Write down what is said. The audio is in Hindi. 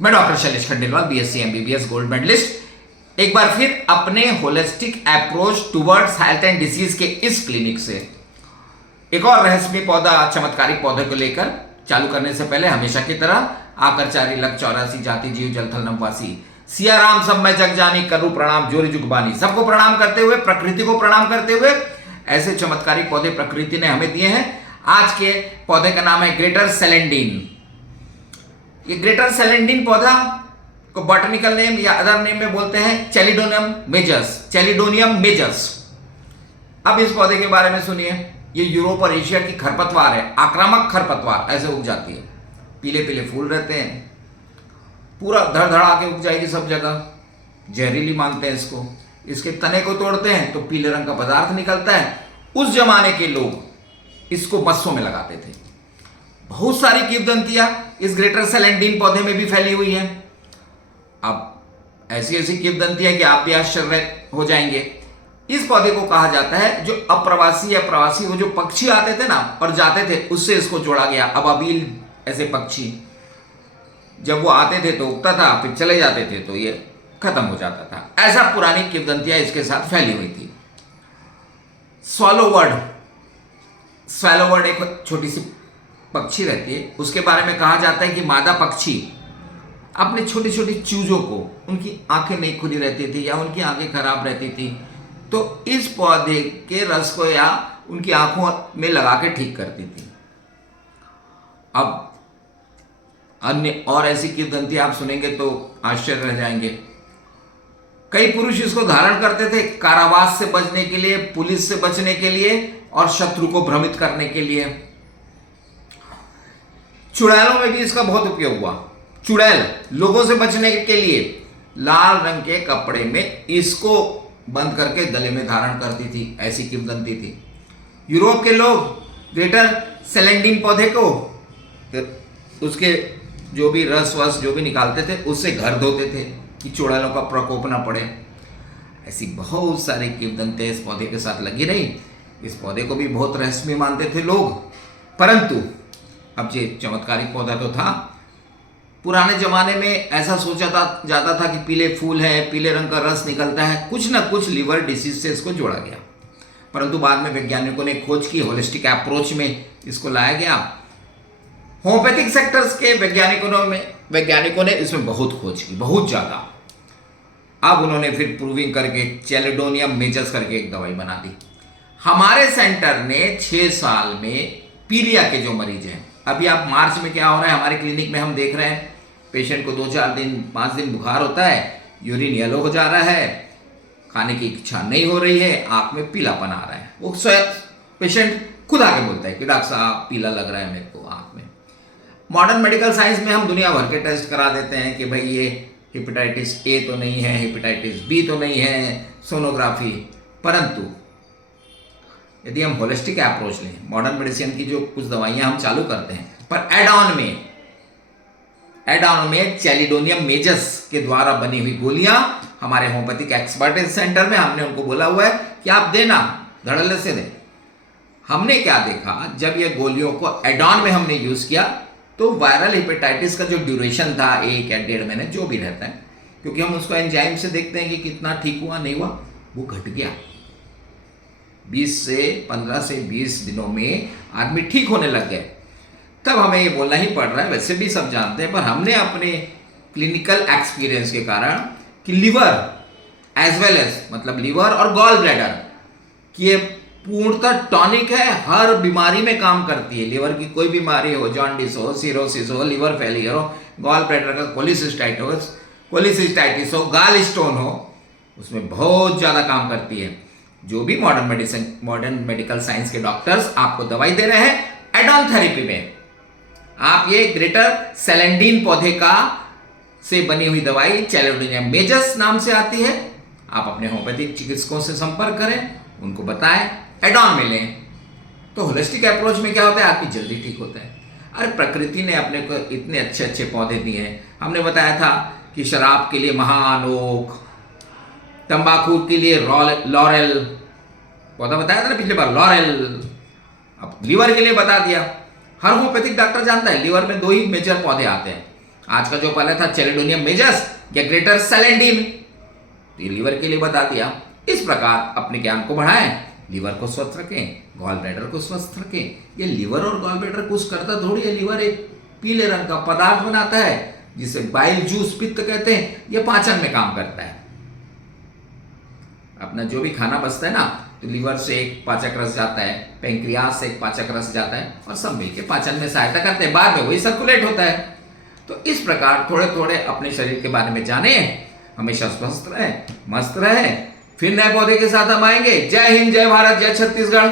मैं doctor Shailesh Khandelwal, BSc MBBS gold medalist, एक बार फिर अपने holistic approach towards health and disease के इस क्लिनिक से एक और रहस्यमय पौधा, चमत्कारिक पौधे को लेकर चालू करने से पहले हमेशा की तरह आकर चारी लग 84 जाति जीव जलथल नमवासी सिया राम सब मैं जग जानी करूं प्रणाम जोरी जुगबानी, सबको प्रणाम करते हुए, प्रकृति को प्रणाम करते हुए, ऐसे चमत्कारिक पौधे प्रकृति ने हमें दिए हैं। आज के पौधे का नाम है ग्रेटर सेलेंडिन। ये ग्रेटर सेलेंडिन पौधा को बॉटनिकल नेम या अदर नेम में बोलते हैं चैलिडोनियम मेजस, चैलिडोनियम मेजस। अब इस पौधे के बारे में सुनिए। ये यूरोप और एशिया की खरपतवार है, आक्रामक खरपतवार, ऐसे उग जाती है। पीले पीले फूल रहते हैं, पूरा धड़ धड़ा के उग जाएगी सब जगह। जहरीली मानते हैं इसको। इसके तने को तोड़ते हैं तो पीले रंग का पदार्थ निकलता है। उस जमाने के लोग इसको मस्सों में लगाते थे। बहुत सारी किंवदंतियां इस ग्रेटर सेलेंडिन पौधे में भी फैली हुई हैं। अब ऐसी ऐसी किंवदंतियां कि आप भी आश्चर्य हो जाएंगे। इस पौधे को कहा जाता है जो अप्रवासी या प्रवासी, वो जो पक्षी आते थे ना और जाते थे, उससे इसको जोड़ा गया। अबाबील ऐसे पक्षी जब वो आते थे तो उगता था, फिर चले जाते थे तो ये खत्म हो जाता था। ऐसा पुरानी किंवदंतियां इसके साथ फैली हुई थी। स्वैलोवर्ड, स्वैलोवर्ड एक छोटी सी पक्षी रहती है। उसके बारे में कहा जाता है कि मादा पक्षी अपने छोटी छोटी चूजों को, उनकी आंखें नहीं खुली रहती थी या उनकी आंखें खराब रहती थी, तो इस पौधे के रस को या उनकी आंखों में लगा के ठीक करती थी। अब अन्य और ऐसी किंवदंती आप सुनेंगे तो आश्चर्य रह जाएंगे। कई पुरुष इसको धारण करते थे कारावास से बचने के लिए, पुलिस से बचने के लिए और शत्रु को भ्रमित करने के लिए। चुड़ैलों में भी इसका बहुत उपयोग हुआ। चुड़ैल लोगों से बचने के लिए लाल रंग के कपड़े में इसको बंद करके गले में धारण करती थी, ऐसी किंवदंती थी। यूरोप के लोग ग्रेटर सेलेंडिन पौधे को, उसके जो भी रस वस जो भी निकालते थे, उससे घर धोते थे कि चुड़ैलों का प्रकोप ना पड़े। ऐसी बहुत सारी किंवदंतियां इस पौधे के साथ लगी रही। इस पौधे को भी बहुत रहस्यमय मानते थे लोग, परंतु अब ये चमत्कारिक पौधा तो था। पुराने जमाने में ऐसा सोचा जाता था कि पीले फूल हैं, पीले रंग का रस निकलता है, कुछ ना कुछ लिवर डिसीज से इसको जोड़ा गया। परंतु बाद में वैज्ञानिकों ने खोज की, होलिस्टिक अप्रोच में इसको लाया गया। होम्योपैथिक सेक्टर्स के वैज्ञानिकों ने इसमें बहुत खोज की, बहुत ज्यादा। अब उन्होंने फिर प्रूविंग करके चैलिडोनियम मेजस करके एक दवाई बना दी। हमारे सेंटर ने 6 साल में पीलिया के जो मरीज हैं, अभी आप मार्च में क्या हो रहा है हमारे क्लिनिक में हम देख रहे हैं, पेशेंट को 2-4 दिन 5 दिन बुखार होता है, यूरिन येलो हो जा रहा है, खाने की इच्छा नहीं हो रही है, आंख में पीलापन आ रहा है। वो पेशेंट खुद आके बोलता है कि डॉक्टर साहब पीला लग रहा है मेरे को आंख में। मॉडर्न मेडिकल साइंस में हम दुनिया भर के टेस्ट करा देते हैं कि भाई ये हेपेटाइटिस ए तो नहीं है, हेपेटाइटिस बी तो नहीं है, सोनोग्राफी। परंतु यदि हम होलिस्टिक अप्रोच लें, मॉडर्न मेडिसिन की जो कुछ दवाइयां हम चालू करते हैं, पर एड ऑन में चैलिडोनियम मेजस के द्वारा बनी हुई गोलियां हमारे होम्योपैथिक एक्सपर्ट सेंटर में हमने उनको बोला हुआ है कि आप देना, धड़ल्ले से दें। हमने क्या देखा, जब ये गोलियों को एड ऑन में हमने यूज किया तो वायरल हेपेटाइटिस का जो ड्यूरेशन था 1 या 1.5 महीने जो भी रहता है, क्योंकि हम उसको एंजाइम से देखते हैं कि कितना ठीक हुआ नहीं हुआ, वो घट गया। 15 से 20 दिनों में आदमी ठीक होने लग गए। तब हमें ये बोलना ही पड़ रहा है, वैसे भी सब जानते हैं, पर हमने अपने क्लिनिकल एक्सपीरियंस के कारण कि लिवर एज वेल एज, मतलब लिवर और गॉल ब्लैडर कि ये पूर्णतः टॉनिक है, हर बीमारी में काम करती है। लिवर की कोई बीमारी हो, जॉन्डिस हो, सिरोसिस हो, लिवर फेलियर हो, गॉल ब्लैडर का कोलिसिस्टाइटिस हो, गाल स्टोन हो, उसमें बहुत ज़्यादा काम करती है। जो भी मॉडर्न मेडिकल साइंस के डॉक्टर्स आपको दवाई दे रहे हैं एड ऑन थेरेपी में, आप ये ग्रेटर सेलेंडिन पौधे का से बनी हुई दवाई चैलिडोनियम मेजस नाम से आती है। आप अपने होम्योपैथिक चिकित्सकों से संपर्क करें, उनको बताएं, एड ऑन में लें। तो होलिस्टिक अप्रोच में क्या होता है, आदमी जल्दी ठीक होता है। अरे प्रकृति ने अपने को इतने अच्छे अच्छे पौधे दिए हैं। हमने बताया था कि शराब के लिए महानोक, तंबाकू के लिए लॉरेल पौधा बताया था ना पिछली बार, लॉरेल। अब लीवर के लिए बता दिया। हर होम्योपैथिक डॉक्टर जानता है लीवर में 2 ही मेजर पौधे आते हैं, आज का जो पहले था चेलिडोनियम मेजस या ग्रेटर सेलेंडिन, तो ये लीवर के लिए बता दिया। इस प्रकार अपने ज्ञान को बढ़ाएं, लीवर को स्वस्थ रखें, गॉल ब्लैडर को स्वस्थ रखें। ये लीवर और गॉल ब्लैडर कुछ करता थोड़ी है। लीवर एक पीले रंग का पदार्थ बनाता है जिसे बाइल जूस पित्त कहते हैं। ये पाचन में काम करता है। अपना जो भी खाना बचता है ना, तो लीवर से एक पाचक रस जाता है, पेंक्रियास से एक पाचक रस जाता है और सब मिलकर पाचन में सहायता करते हैं। बाद में वही सर्कुलेट होता है। तो इस प्रकार थोड़े थोड़े अपने शरीर के बारे में जाने, हमेशा स्वस्थ रहे, मस्त रहे। फिर नए पौधे के साथ हम आएंगे। जय हिंद, जय भारत, जय छत्तीसगढ़।